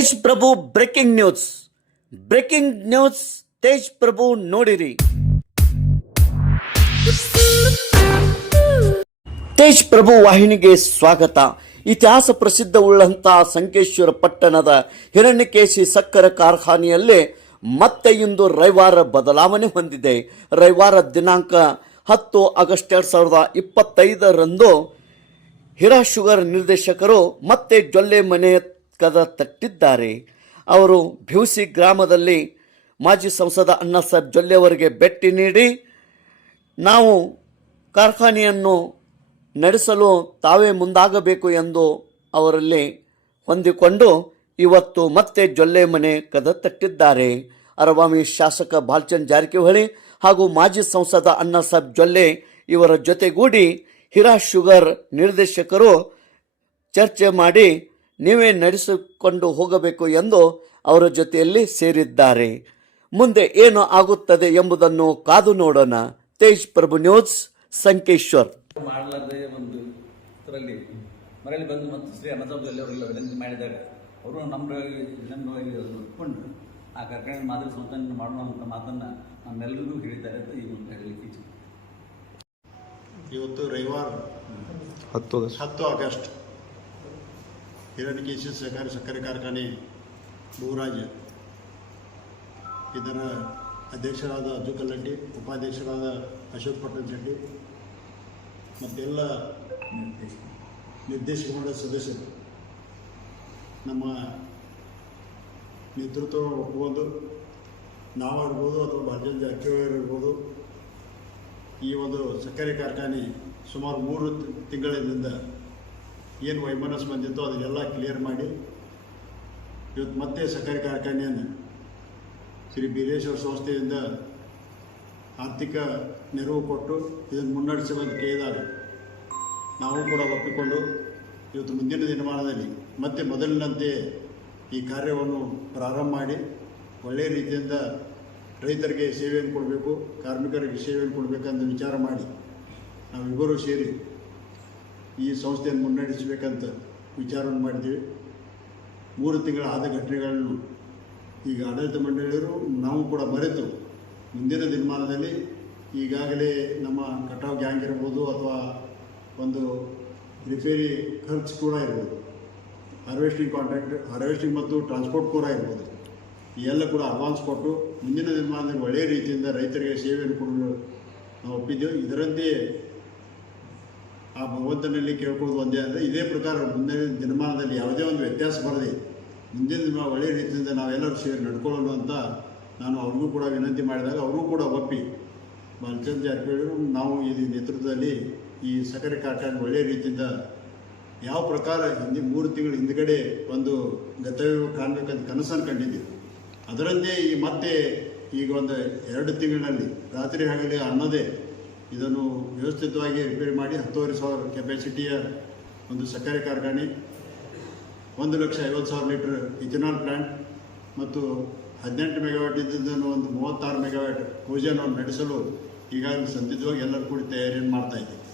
Tej Prabhu breaking news. Breaking news, Tej Prabhu ನೋಡಿರಿ. ತೇಜ್ ಪ್ರಭು ವಾಹಿನಿಗೆ ಸ್ವಾಗತ. ಇತಿಹಾಸ ಪ್ರಸಿದ್ಧವುಳ್ಳಂತಹ ಸಂಕೇಶ್ವರ ಪಟ್ಟಣದ ಹಿರಣ್ಯಕೇಶಿ ಸಕ್ಕರೆ ಕಾರ್ಖಾನೆಯಲ್ಲಿ ಮತ್ತೆ ಇಂದು ರವಿವಾರ ಬದಲಾವಣೆ ಹೊಂದಿದೆ. ರವಿವಾರ ದಿನಾಂಕ ಹತ್ತು ಆಗಸ್ಟ್ ಎರಡು ಸಾವಿರದ ಇಪ್ಪತ್ತೈದರಂದು ಹಿರಾ ಶುಗರ್ ನಿರ್ದೇಶಕರು ಮತ್ತೆ ಜೊಲ್ಲೆ ಮನೆ ಕದ ತಟ್ಟಿದ್ದಾರೆ. ಅವರು ಭ್ಯೂಸಿ ಗ್ರಾಮದಲ್ಲಿ ಮಾಜಿ ಸಂಸದ ಅಣ್ಣಾಸಾಹೇಬ್ ಜೊಲ್ಲೆ ಅವರಿಗೆ ಭೇಟಿ ನೀಡಿ, ನಾವು ಕಾರ್ಖಾನೆಯನ್ನು ನಡೆಸಲು ತಾವೇ ಮುಂದಾಗಬೇಕು ಎಂದು ಅವರಲ್ಲಿ ಹೊಂದಿಕೊಂಡು ಇವತ್ತು ಮತ್ತೆ ಜೊಲ್ಲೆ ಮನೆ ಕದ ತಟ್ಟಿದ್ದಾರೆ. ಅರವಾಮಿ ಶಾಸಕ ಬಾಲ್ಚಂದ್ ಜಾರಕಿಹೊಳಿ ಹಾಗೂ ಮಾಜಿ ಸಂಸದ ಅಣ್ಣಾಸಾಹೇಬ್ ಜೊಲ್ಲೆ ಇವರ ಜೊತೆಗೂಡಿ ಹಿರಾ ಶುಗರ್ ನಿರ್ದೇಶಕರು ಚರ್ಚೆ ಮಾಡಿ ನೀವೇ ನಡೆಸಿಕೊಂಡು ಹೋಗಬೇಕು ಎಂದು ಅವರ ಜೊತೆಯಲ್ಲಿ ಸೇರಿದ್ದಾರೆ. ಮುಂದೆ ಏನು ಆಗುತ್ತದೆ ಎಂಬುದನ್ನು ಕಾದು ನೋಡೋಣ. ತೇಜ್ ಪ್ರಭು ನ್ಯೂಸ್ ಸಂಕೇಶ್ವರ್. ಮಾಡಲಾರ್ದೆ ಒಂದು ಇದರಲ್ಲಿ ಮರಳಿ ಬಂದು ಮತ್ತು ಶ್ರೀ ಅನಂತಪುರದಲ್ಲಿ ಅವರೆಲ್ಲ ವಿನಂತಿ ಮಾಡಿದ್ದಾರೆ. ಅವರು ನಮ್ಮ ಇದನ್ನು ಒಪ್ಕೊಂಡು ಆ ಕಾರ್ಖಾನೆ ಮಾದರಿ ಸಂತನ ಮಾಡೋಣ ಅಂತ ಮಾತನ್ನು ನಮ್ಮೆಲ್ಲರಿಗೂ ಹೇಳಿದ್ದಾರೆ ಅಂತ ಈ ಒಂದು ಹೇಳಲಿಕ್ಕೆ ಇವತ್ತು ರವಿವಾರ ಹತ್ತು ಆಗಸ್ಟ್. ಹತ್ತು ಆಗಸ್ಟ್. ಹಿರಣ್ಯಕೇಶಿ ಸಹಕಾರಿ ಸಕ್ಕರೆ ಕಾರ್ಖಾನೆ ಭೂರಾಜ ಇದರ ಅಧ್ಯಕ್ಷರಾದ ಅಜು ಕಲ್ಲಡ್ಡಿ ಉಪಾಧ್ಯಕ್ಷರಾದ ಅಶೋಕ್ ಪಟ್ಟಣ ಶೆಟ್ಟಿ ಮತ್ತೆಲ್ಲ ನಿರ್ದೇಶಕ ಮಂಡಳ ಸದಸ್ಯರು ನಮ್ಮ ನೇತೃತ್ವ ಒಪ್ಪುವುದು ನಾವಾಗಿರ್ಬೋದು ಅಥವಾ ಭಾರತೀಯ ಜಾರಕಿಹೊಳಿ ಇರ್ಬೋದು ಈ ಒಂದು ಸಕ್ಕರೆ ಕಾರ್ಖಾನೆ ಸುಮಾರು ಮೂರು ತಿಂಗಳಿಂದ ಏನು ವೈಮನಸ್ ಬಂದಿತ್ತೋ ಅದನ್ನೆಲ್ಲ ಕ್ಲಿಯರ್ ಮಾಡಿ ಇವತ್ತು ಮತ್ತೆ ಸಕ್ಕರೆ ಕಾರ್ಖಾನೆಯನ್ನು ಶ್ರೀ ಬೀರೇಶ್ವರ ಸಂಸ್ಥೆಯಿಂದ ಆರ್ಥಿಕ ನೆರವು ಕೊಟ್ಟು ಇದನ್ನು ಮುನ್ನಡೆಸುವಂತೆ ಕೇಳಿದಾಗ ನಾವು ಕೂಡ ಒಪ್ಪಿಕೊಂಡು ಇವತ್ತು ಮುಂದಿನ ದಿನಮಾನದಲ್ಲಿ ಮತ್ತೆ ಮೊದಲಿನಂತೆ ಈ ಕಾರ್ಯವನ್ನು ಪ್ರಾರಂಭ ಮಾಡಿ ಒಳ್ಳೆಯ ರೀತಿಯಿಂದ ರೈತರಿಗೆ ಸೇವೆಯನ್ನು ಕೊಡಬೇಕು, ಕಾರ್ಮಿಕರಿಗೆ ಸೇವೆಯನ್ನು ಕೊಡಬೇಕಂತ ವಿಚಾರ ಮಾಡಿ ನಾವಿಬ್ಬರೂ ಸೇರಿ ಈ ಸಂಸ್ಥೆಯನ್ನು ಮುನ್ನಡೆಸಬೇಕಂತ ವಿಚಾರವನ್ನು ಮಾಡಿದ್ದೀವಿ. ಮೂರು ತಿಂಗಳ ಆದ ಘಟನೆಗಳನ್ನು ಈಗ ಆಡಳಿತ ಮಂಡಳಿಯವರು ನಾವು ಕೂಡ ಮರೆತು ಮುಂದಿನ ದಿನಮಾನದಲ್ಲಿ ಈಗಾಗಲೇ ನಮ್ಮ ಕಟಾವ್ ಗ್ಯಾಂಗ್ ಇರ್ಬೋದು ಅಥವಾ ಒಂದು ರಿಪೇರಿ ಖರ್ಚು ಕೂಡ ಇರ್ಬೋದು. ಹಾರ್ವೆಸ್ಟಿಂಗ್ ಕಾಂಟ್ರಾಕ್ಟ್, ಹಾರ್ವೆಸ್ಟಿಂಗ್ ಮತ್ತು ಟ್ರಾನ್ಸ್ಪೋರ್ಟ್ ಕೂಡ ಇರ್ಬೋದು. ಎಲ್ಲ ಕೂಡ ಅಡ್ವಾನ್ಸ್ ಕೊಟ್ಟು ಮುಂದಿನ ದಿನಮಾನದಲ್ಲಿ ಒಳ್ಳೆಯ ರೀತಿಯಿಂದ ರೈತರಿಗೆ ಸೇವೆಯನ್ನು ಕೊಡಲು ನಾವು ಒಪ್ಪಿದ್ದೇವೆ. ಇದರಂತೆಯೇ ಆ ಭಗವಂತನಲ್ಲಿ ಕೇಳ್ಕೊಳ್ಳೋದು ಒಂದೇ ಅಂದರೆ ಇದೇ ಪ್ರಕಾರ ಮುಂದಿನ ದಿನಮಾನದಲ್ಲಿ ಯಾವುದೇ ಒಂದು ವ್ಯತ್ಯಾಸ ಬರದೆ ಮುಂದಿನ ದಿನ ಒಳ್ಳೆಯ ರೀತಿಯಿಂದ ನಾವೆಲ್ಲರೂ ಸೇರಿ ನಡ್ಕೊಳ್ಳೋಣ ಅಂತ ನಾನು ಅವ್ರಿಗೂ ಕೂಡ ವಿನಂತಿ ಮಾಡಿದಾಗ ಅವರೂ ಕೂಡ ಒಪ್ಪಿ. ಬಾಲಚಂದ್ರ ಜಾರಕಿಹೊಳಿ ನಾವು ಈ ನೇತೃತ್ವದಲ್ಲಿ ಈ ಸಕ್ಕರೆ ಕಾರ್ಖಾನೆ ಒಳ್ಳೆಯ ರೀತಿಯಿಂದ ಯಾವ ಪ್ರಕಾರ ಹಿಂದೆ ಮೂರು ತಿಂಗಳ ಹಿಂದ್ಗಡೆ ಒಂದು ಗತವ್ಯ ಕಾಣಬೇಕಂತ ಕನಸನ್ನು ಕಂಡಿದ್ದೀವಿ. ಅದರಂತೆ ಈ ಮತ್ತೆ ಈಗ ಒಂದು ಎರಡು ತಿಂಗಳಿನಲ್ಲಿ ರಾತ್ರಿ ಹಗಲಿ ಅನ್ನೋದೇ ಇದನ್ನು ವ್ಯವಸ್ಥಿತವಾಗಿ ರಿಪೇರಿ ಮಾಡಿ ಹತ್ತುವರೆ ಸಾವಿರ ಕೆಪಾಸಿಟಿಯ ಒಂದು ಸಕ್ಕರೆ ಕಾರ್ಖಾನೆ, ಒಂದು ಲಕ್ಷ ಐವತ್ತು ಸಾವಿರ ಲೀಟರ್ ಇಥೆನಾಲ್ ಪ್ಲಾಂಟ್ ಮತ್ತು ಹದಿನೆಂಟು ಮೆಗಾವ್ಯಾಟ್ ಇದ್ದಿದ್ದನ್ನು ಒಂದು ಮೂವತ್ತಾರು ಮೆಗಾವ್ಯಾಟ್ ಪೂಜೆಯನ್ನು ನಡೆಸಲು ಈಗಾಗಲೇ ಸಂತಿದ್ದವಾಗಿ ಎಲ್ಲರೂ ಕೂಡ ತಯಾರಿಯನ್ನು ಮಾಡ್ತಾ ಇದ್ದೀವಿ.